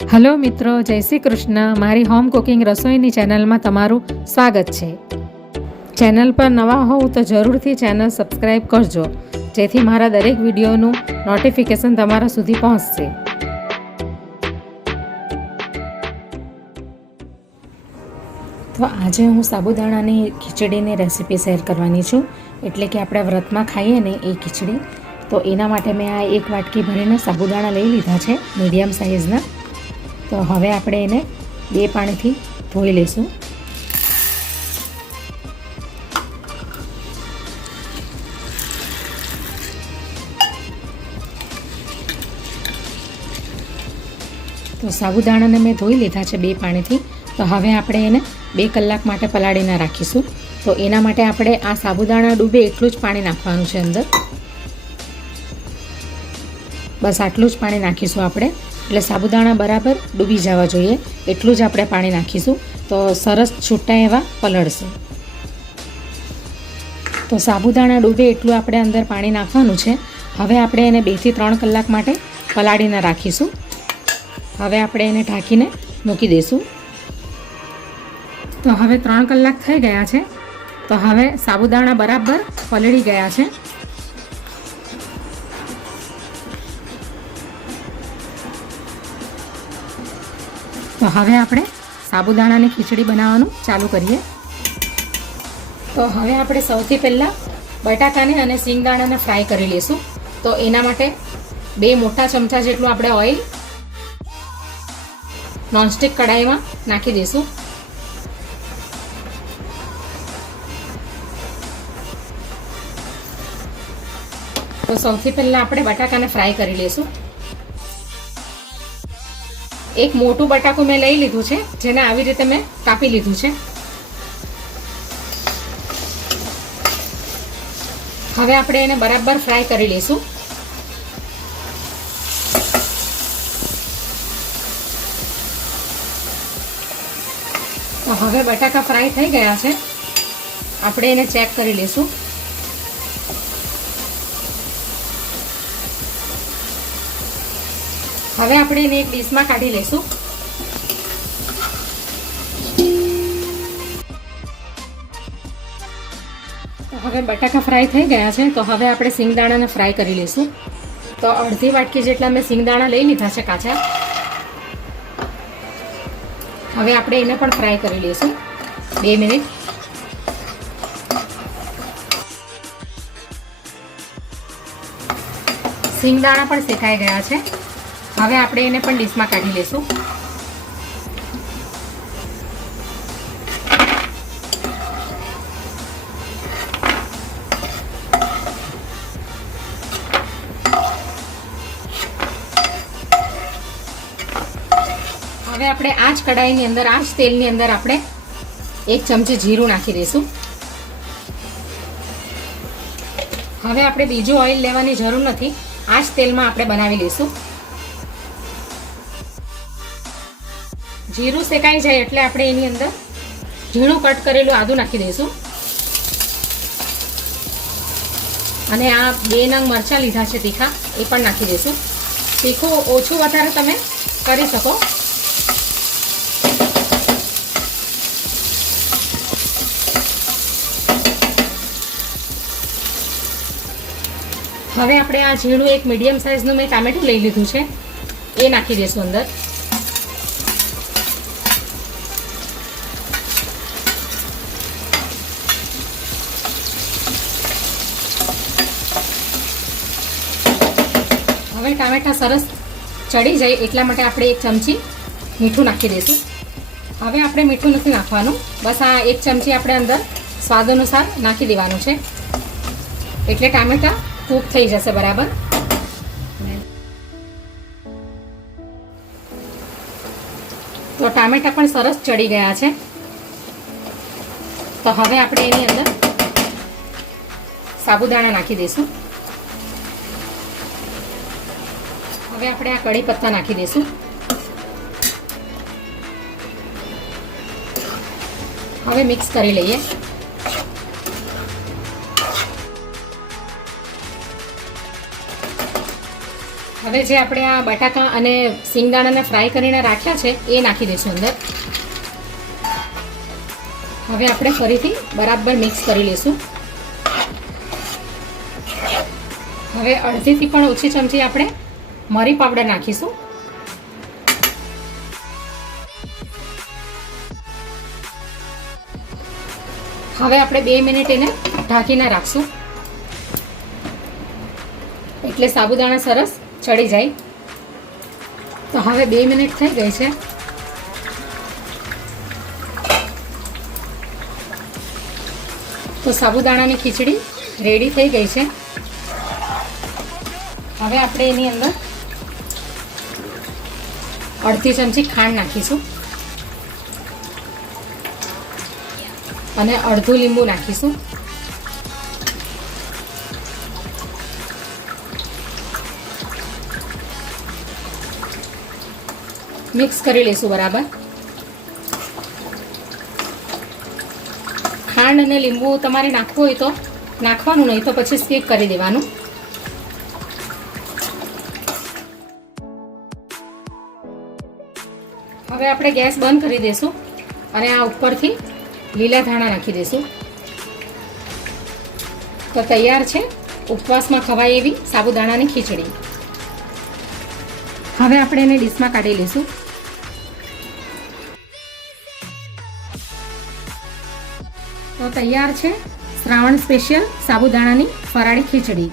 Hello મિત્રો, જય શ્રી કૃષ્ણ. મારી હોમ કુકિંગ રસોઈની ચેનલમાં તમારું સ્વાગત છે. ચેનલ પર નવા હોવ તો જરૂરથી ચેનલ સબસ્ક્રાઈબ કરજો, જેથી મારા દરેક વિડીયોનું નોટિફિકેશન તમારા સુધી પહોંચશે. તો આજે હું સાબુદાણાની ખીચડીની રેસીપી શેર કરવાની છું, એટલે કે આપણે વ્રતમાં ખાઈએ ને એ ખીચડી. તો એના માટે મેં આ એક વાટકી ભરીને સાબુદાણા લઈ લીધા છે, મીડિયમ સાઇઝના. તો હવે આપણે એને 2 પાણીથી ધોઈ લઈશું. તો સાબુદાણાને મેં ધોઈ લીધા છે 2 પાણીથી. તો હવે આપણે એને 2 કલાક માટે પલાળીને રાખીશું. તો એના માટે આપણે આ સાબુદાણા ડૂબે એટલું જ પાણી નાખવાનું છે અંદર. બસ આટલું જ પાણી નાખીશું આપણે, એટલે સાબુદાણા બરાબર ડૂબી જવા જોઈએ એટલું જ આપણે પાણી નાખીશું. તો સરસ છૂટા એવા પલળશે. તો સાબુદાણા ડૂબે એટલું આપણે અંદર પાણી નાખવાનું છે. હવે આપણે એને 2 થી 3 કલાક માટે પલાળીને રાખીશું. હવે આપણે એને ઢાંકીને મૂકી દઈશું. તો હવે 3 કલાક થઈ ગયા છે. તો હવે સાબુદાણા બરાબર પલળી ગયા છે. તો હવે આપણે સાબુદાણાની ખીચડી બનાવવાનું ચાલુ કરીએ. તો હવે આપણે સૌથી પહેલાં બટાકાને અને સિંગદાણાને ફ્રાય કરી લઈશું. તો એના માટે 2 મોટા ચમચા જેટલું આપણે ઓઇલ નોનસ્ટિક કઢાઈમાં નાખી દઈશું. તો સૌથી પહેલાં આપણે બટાકાને ફ્રાય કરી લઈશું. એક મોટું બટાકું મેં લઈ લીધું છે, જેને આવી રીતે મેં કાપી લીધું છે. હવે આપણે એને બરાબર ફ્રાય કરી લઈશું. તો હવે બટાકા ફ્રાય થઈ ગયા છે. આપણે એને ચેક કરી લઈશું. હવે આપણે એને એક ડીશમાં કાઢી લઈશું. તો હવે બટાકા ફ્રાય થઈ ગયા છે. તો હવે આપણે સિંગદાણાને ફ્રાય કરી લઈશું. તો અડધી વાટકી જેટલા મેં સિંગદાણા લઈ લીધા છે કાચા. હવે આપણે એને પણ ફ્રાય કરી લઈશું 2 મિનિટ. સિંગદાણા પણ શેકાઈ ગયા છે. હવે આપણે એને પણ ડીશમાં કાઢી લઈશું. હવે આપણે આ જ કઢાઈની અંદર, આ જ તેલની અંદર આપણે 1 ચમચી જીરું નાખી દઈશું. હવે આપણે બીજું ઓઇલ લેવાની જરૂર નથી, આ જ તેલમાં આપણે બનાવી લઈશું. જીરું શેકાઈ જાય એટલે આપણે એની અંદર ઝીણું કટ કરેલું આદું નાખી દઈશું. અને આ 2 નંગ મરચાં લીધા છે તીખા, એ પણ નાખી દઈશું. તીખું ઓછું વધારે તમે કરી શકો. હવે આપણે આ ઝીણું એક મીડિયમ સાઇઝનું મેં ટામેટું લઈ લીધું છે, એ નાખી દઈશું અંદર. હવે ટામેટા સરસ ચડી જાય એટલા માટે આપણે 1 ચમચી મીઠું નાખી દઈશું. હવે આપણે મીઠું નથી નાખવાનું, બસ આ 1 ચમચી આપણે અંદર સ્વાદ અનુસાર નાખી દેવાનું છે, એટલે ટામેટા કૂક થઈ જશે બરાબર. તો ટામેટા પણ સરસ ચડી ગયા છે. તો હવે આપણે એની અંદર સાબુદાણા નાખી દઈશું. હવે આપણે આ કઢી પત્તા નાખી દઈશું. હવે મિક્સ કરી લઈએ. હવે જે આપણે આ બટાકા અને સિંગદાણાને ફ્રાય કરીને રાખ્યા છે એ નાખી દઈશું અંદર. હવે આપણે ફરીથી બરાબર મિક્સ કરી લઈશું. હવે અડધીથી પણ ઓછી ચમચી આપણે મરી પાવડર નાખીશું. હવે આપણે 2 મિનિટ એને ઢાંકીને રાખશું એટલે સાબુદાણા સરસ ચડી જાય. તો હવે 2 મિનિટ થઈ ગઈ છે. તો સાબુદાણાની ખીચડી રેડી થઈ ગઈ છે. હવે આપણે એની અંદર અડધી ચમચી ખાંડ નાખીશું અને અડધું લીંબુ નાખીશું. મિક્સ કરી લઈશું બરાબર. ખાંડ અને લીંબુ તમારે નાખવું હોય તો નાખવાનું, નહીં તો પછી સ્કીપ કરી દેવાનું. હવે આપણે ગેસ બંધ કરી દઈશું અને આ ઉપરથી લીલા ધાણા નાખી દઈશું. તો તૈયાર છે ઉપવાસમાં ખવાય એવી સાબુદાણાની ખીચડી. હવે આપણે એને ડીશમાં કાઢી લઈશું. તો તૈયાર છે શ્રાવણ સ્પેશિયલ સાબુદાણાની ફરાળી ખીચડી.